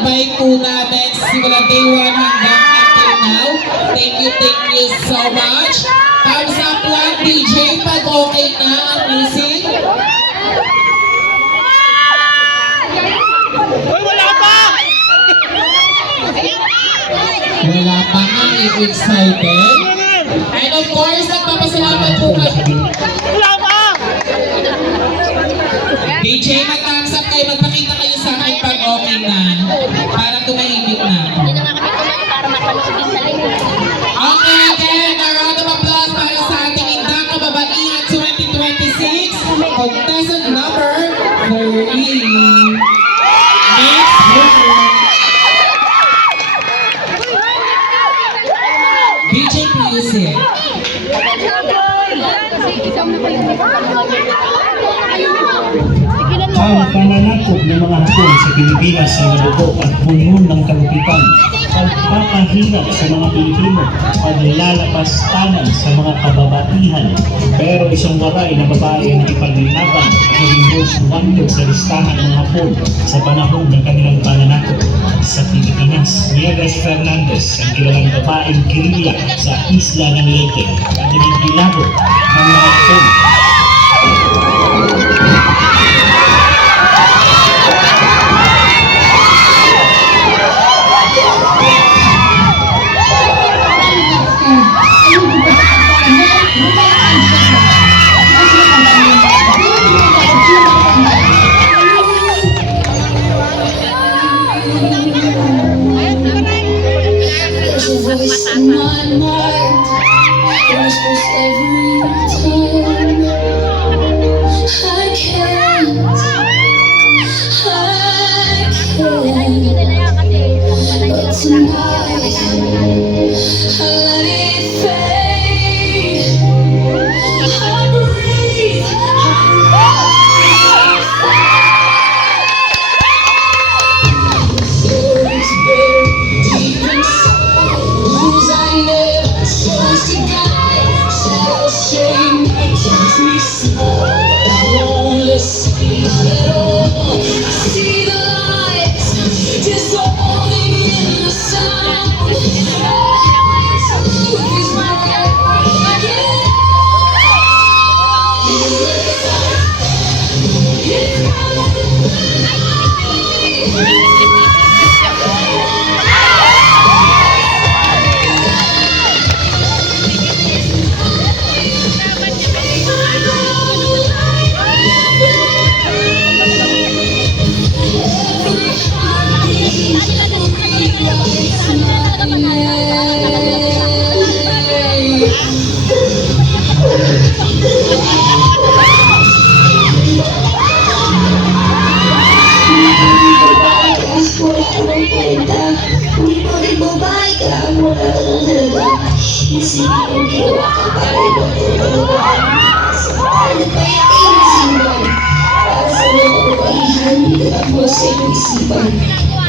invite po namin simula day 1 hanggang until now. Thank you so much. Thumbs up lang, DJ, pag okay na ang music. Wala pa! Wala pa nga, excited. And of course, nagpapasalamat po kami. Wala pa! DJ, mag-thumbs up kayo, magpakita kayo sa akin pag okay na. Para tumahimik na ako. Hindi na nga kami kumain para mapanood din sa link. Okay, again, a round of applause para sa ating Indang Kababaihan 2026 contestant number 3. Next winner. DJ Music. Ang pananakop ng mga hapon sa Pilipinas ay nabuko at puno ng kalupitan, pagpapahirap sa mga Pilipino, paglalapastanan sa mga kababatihan. Pero isang waray na babae ang ipaglinaban naging most wanted sa listahan ng hapon sa panahon ng kanilang pananakop sa Pilipinas. Nieves Fernandez, ang kilalang babaeng guerrilla sa isla ng Leyte, ang naging gilabo ng mga hapon.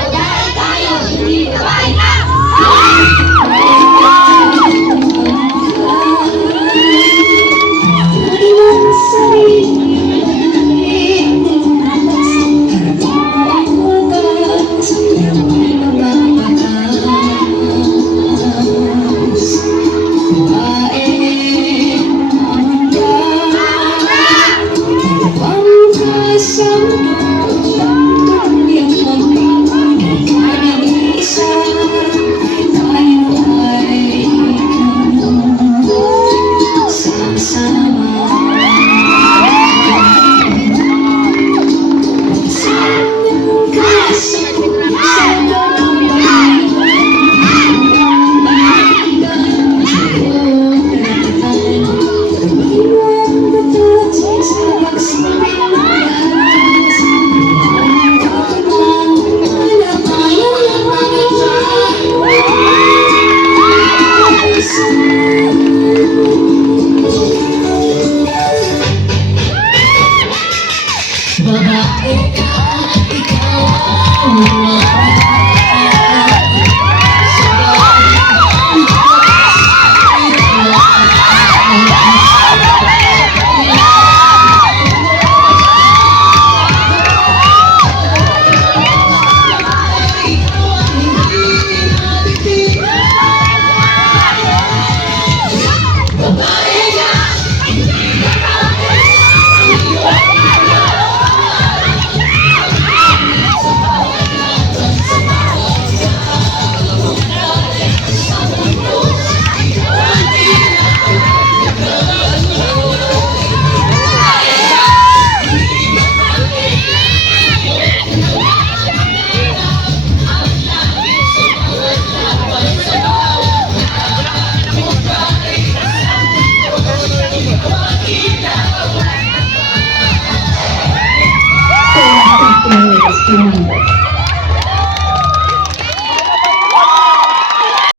Babae tayo, hindi babae ka!